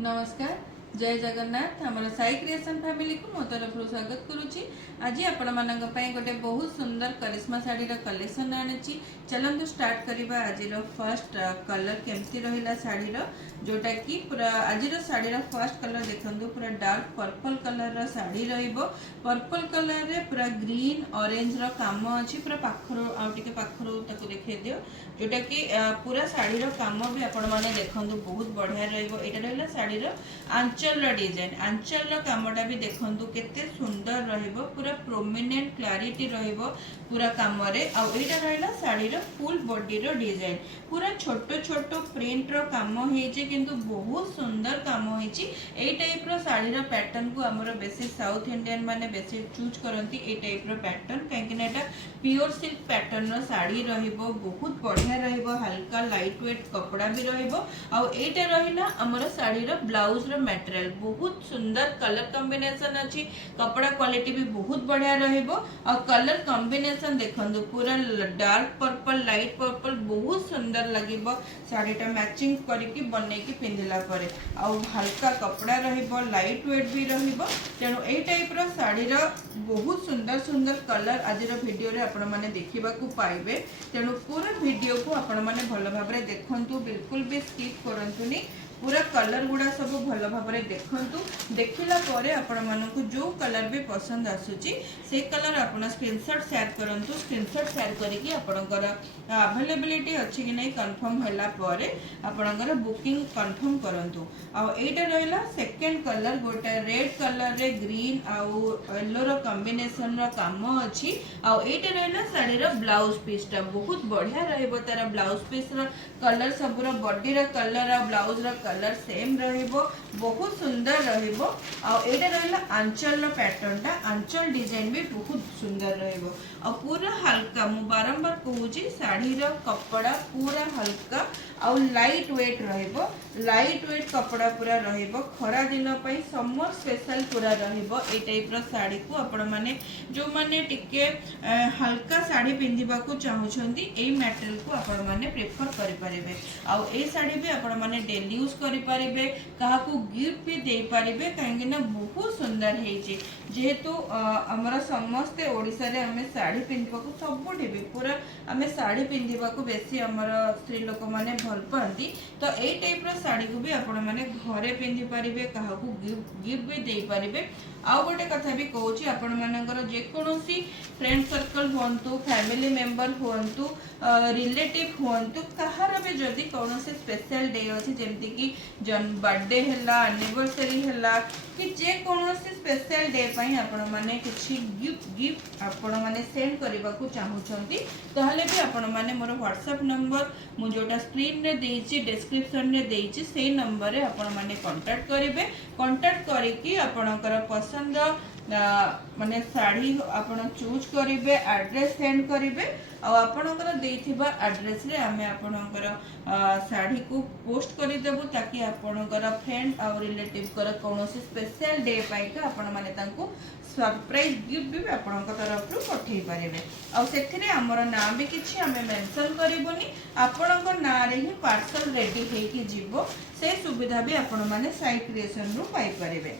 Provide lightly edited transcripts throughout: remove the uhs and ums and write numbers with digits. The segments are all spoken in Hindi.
नमस्कार जय जगन्नाथ आमर साई क्रिएशन फैमिली को मो तरफ स्वागत करुच्ची। आज आपण मान गोटे बहुत सुंदर करिश्मा साड़ी कलेक्शन आनी। चलतु स्टार्ट करवा। आज फर्स्ट कलर केमती रहा शाढ़ीर जोटा कि पूरा आज शाढ़ीर फर्स्ट कलर देखो पूरा dark purple colour sari purple colour रे पूरा ग्रीन ऑरेंज रो काम अच्छी पूरा पाखरो आउटे पाखरो ताको देखै दियो जोटा कि पूरा शाढ़ीर काम भी आपण माने देखंतु बहुत बढ़िया रहइबो। एटा रहला शाढ़ीर आंचल डिजाइन आंचल कामटा भी देखंतु केते सुंदर रहइबो पूरा प्रोमिनेंट क्लारिटी रहइबो पूरा काम रे। आ एटा रहला शाढ़ीर फुल बॉडी रो डिजाइन पूरा छोटो छोटो प्रिंट रो काम हेजे किंतु बहुत सुंदर काम हेची। ए टाइप रो शाढ़ीर पैटर्न को हमर बेसी साउथ इंडियन माने बेसी चूज करंती ए टाइप रो पैटर्न काहेकि एटा प्योर सिल्क पैटर्न रो साड़ी रहइबो बहुत बढ़िया रहइबो हल्का लाइट वेट कपड़ा भी रहइबो। आ एटा रहिला हमर शाढ़ीर ब्लाउज रो मटेरियल बहुत सुंदर कलर कॉम्बिनेशन अच्छी कपड़ा क्वालिटी भी बहुत बढ़िया रहइबो। आ कलर कॉम्बिनेशन देखंदु पूरा डार्क पर्पल लाइट पर्पल बहुत सुंदर लागिबो साड़ीटा मैचिंग करके बने की पिंधला परे। आ हल्का कपड़ा रहइबो लाइट वेट भी रहइबो तेणु ए टाइप रो साड़ीर बहुत सुंदर सुंदर कलर आज वीडियो रे आपण माने देखिबा को पाइबे। तेणु पूरा वीडियो को आपण माने भलो भाबरे देखंतु बिल्कुल भी स्किप करंतुनी पूरा कलर गुड़ा सब भल भाव देखंतु। देखिला परे आपण मानकु जो कलर भी पसंद आसुची से कलर आपण स्क्रीनशॉट शेयर करंतु। स्क्रीनशॉट शेयर करके आपणकर अवेलेबिलिटी अच्छी कि नहीं कंफर्म होला परे आपणकर बुकिंग कंफर्म करंतु। आ एटा रहला सेकंड कलर गोटे रेड कलर रे ग्रीन आउ येलो रो कॉम्बिनेशन रो काम अछि। आ एटा रहला साड़ी रो ब्लाउज पीस टा बहुत बढ़िया रहइबो तारा ब्लाउज पीस रो कलर सब रो बॉडी रो कलर आ ब्लाउज रो कलर सेम रहिबो बहुत सुंदर रहिबो। आ एटा रहला आंचल पैटर्न टा आंचल डिजाइन भी बहुत सुंदर रहिबो। आ पूरा हल्का मु बारंबार कहूची साड़ी रो कपड़ा पूरा हल्का आ लाइट वेट रहिबो लाइट वेट कपड़ा पूरा रहिबो खरा दिन पई समर स्पेशल पूरा रहिबो। ए टाइप रो साड़ी को आपण माने जो माने टिके हल्का साड़ी पिंधिबा को चाहुछंती ए मटेरियल को आपण माने प्रेफर करि परिबे। आ ए साड़ी भी आपण माने डेली यूज करि परिबे कहा को गिफ्ट भी दे परिबे काहेकि ना बहुत सुंदर हेची। जेहेतु हमर समस्त ओडिसा रे हमें साड़ी पिंधिबा को सबुठी भी पूरा हमें साड़ी पिंधिबा को बेसी हमर स्त्री लोक माने भल पाती तो ए टाइप रो साड़ी को भी आपण माने घरे पिंधि परिबे कहा को गिफ्ट भी दे परिबे। आउ गोटे कथा भी कहूची आपण मानकर जे कोनोसी फ्रेंड सर्कल होंतु फैमिली मेंबर होंतु रिलेटिव होंतु कहार भी जदी कोनोसी स्पेशल डे अछि जेमति कि जन बर्थडे हैला एनिवर्सरी हैला कि जे कोनोसी स्पेशल डे पई आपण माने किछि गिफ्ट आपण माने सेंड करबा को चाहुछंती तहले भी आपण माने मोर WhatsApp नंबर मु जोटा स्क्रीन रे देइछि डिस्क्रिप्शन रे देइछि से नंबर रे आपण माने कांटेक्ट करिवे। कांटेक्ट करिकि आपणकर पसंद माने साड़ी आपण चूज करिवे एड्रेस सेंड करिवे आ आपणकर देइथिबा एड्रेस रे हमें आपणकर साड़ी को पोस्ट करि देबो ताकि आपणकर फ्रेंड और रिलेटिव कर कोनोसी स्पेशल डे पाई का आपण माने तांको सरप्राइज गिफ्ट भी आपणक तरफ रु पठेई परिबे। आ सेथिरे हमर नाम भी किछि हमें मेंशन करिवोनी आपणक ना रे ही पार्सल रेडी हेकी जीवो से सुविधा भी आपण माने साई क्रिएशन रु पाई परिबे।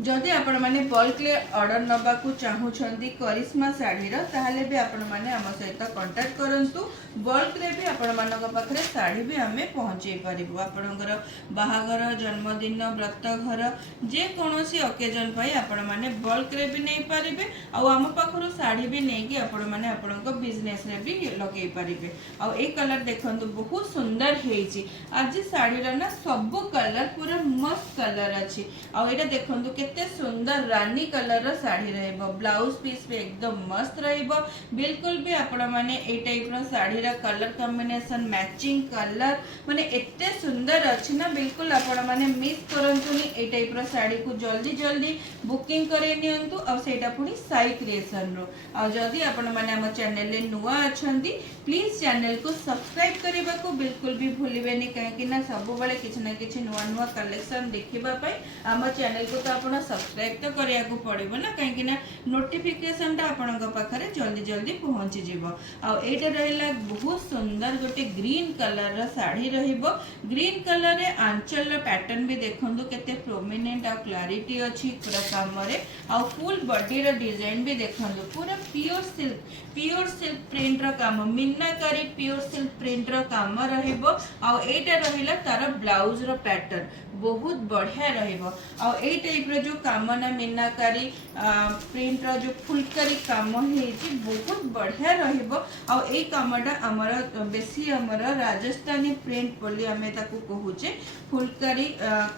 जदि आपण माने बल्क ले ऑर्डर नबा को चाहुछंती करिश्मा साड़ी रो ताहाले भी आपण माने हम सहित कांटेक्ट करंतु। बल्क रे भी आपण मानक पाखरे साड़ी भी हमें पहुंचै परिबो। आपणकर बाहागर जन्मदिन व्रत घर जे कोनोसी ओकेजन पई आपण माने बल्क रे भी नै परिबे आ हम पाखरो साड़ी भी नै कि आपण माने आपणक बिजनेस रे भी लगै परिबे। आ ए कलर देखंतु बहुत सुंदर हेची आज साड़ी रा ना सब कलर पूरा मस्त कलर अछि। आ एटा देखंतु केते सुंदर रानी कलर रो साड़ी रहइबो ब्लाउज पीस भी एकदम मस्त रहइबो। बिल्कुल भी आपण माने ए टाइप रो साड़ी रा कलर कॉम्बिनेशन मैचिंग कलर माने एते सुंदर अछि ना बिल्कुल आपण माने मिस करंतुनी ए टाइप रो साड़ी को जल्दी जल्दी बुकिंग करे नियंतु आ सेटा पुनी साई क्रिएशन रो। आ जदी आपण माने हम चैनल ले नुवा अछंती प्लीज चैनल को सब्सक्राइब करबा को बिल्कुल भी भूलिबेनी काहे कि ना सब बेले किछ ना किछ नुवा नुवा कलेक्शन देखिबा पई हम चैनल को तो आपण आपण सब्सक्राइब तो करिया को पड़िबो ना काहे ना नोटिफिकेशन टा आपन पाखरे जल्दी जल्दी पहुंची जीवो। आ एटा रहला बहुत सुंदर गोटे ग्रीन कलर रो साड़ी रहिबो। ग्रीन कलर रे आंचल रो पैटर्न भी देखंदु केते प्रोमिनेंट आ क्लैरिटी अछि पूरा काम रे। आ फुल बॉडी रो डिजाइन भी देखंदु पूरा प्योर सिल्क प्रिंट रो काम मीनाकारी प्योर सिल्क प्रिंट रो काम रहिबो। आ एटा रहिला तार ब्लाउज रो पैटर्न बहुत बढ़िया रहिबो। आ ए टाइप रो जो काम ना मीनाकारी प्रिंट रो जो फुलकारी काम हेची बहुत बढ़िया रहिबो। आ ए कामटा हमर बेसी हमर राजस्थानी प्रिंट बोली हमें ताकू कहूचे फुलकारी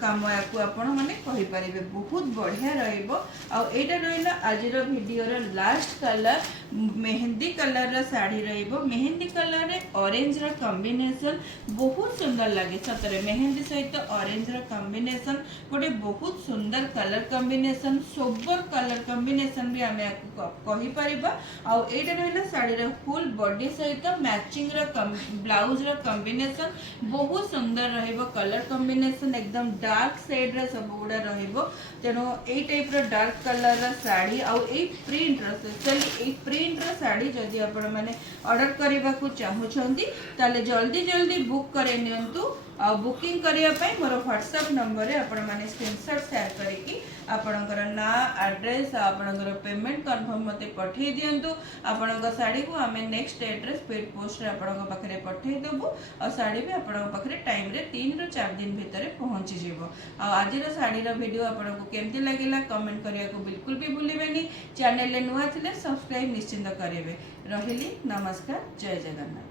काम याकू आपण माने कहि परिबे बहुत बढ़िया रहिबो। आ एटा रहिला आज रो वीडियो रो लास्ट कलर मेहंदी कलर रो साड़ी रहिबो। मेहंदी कलर रे ऑरेंज रो कॉम्बिनेशन बहुत सुंदर लागे सतरे मेहंदी सहित ऑरेंज रो कॉम्बिनेशन गोटे बहुत सुंदर colour combination sober colour combination भी हमें कहि परिबा। आ एटा रहिला साड़ी रो फुल बॉडी सहित मैचिंग रो ब्लाउज रो कॉम्बिनेशन बहुत सुंदर रहिबो। कलर कॉम्बिनेशन एकदम डार्क शेड रो सब गुडा रहिबो तेनो ए टाइप रो डार्क कलर रो साड़ी आ ए प्रिंट रो स्पेशली ए प्रिंट रो साड़ी जदि आपण माने ऑर्डर करबा को चाहुछंती ताले जल्दी जल्दी बुक करे नियंतु। आ बुकिंग करिया पई मोर WhatsApp नंबर रे आपण माने स्क्रीनशॉट शेयर करिकि आपणकर ना एड्रेस आपणकर पेमेंट कंफर्म मते पठेई दियंतु। आपणक साड़ी को हमें नेक्स्ट एड्रेस स्पीड पोस्ट रे आपणक पाखरे पठेई देबो। आ साड़ी भी आपणक पाखरे टाइम रे 3 रो 4 दिन भीतर पहुंची जेबो। आ आज रो साड़ी रो वीडियो आपणक केमति लागिला कमेंट करिया को बिल्कुल भी भूलिबेनी। चैनल ले नुवा थिले सब्सक्राइब निश्चिंत करेबे। रहिली नमस्कार जय जगन्नाथ।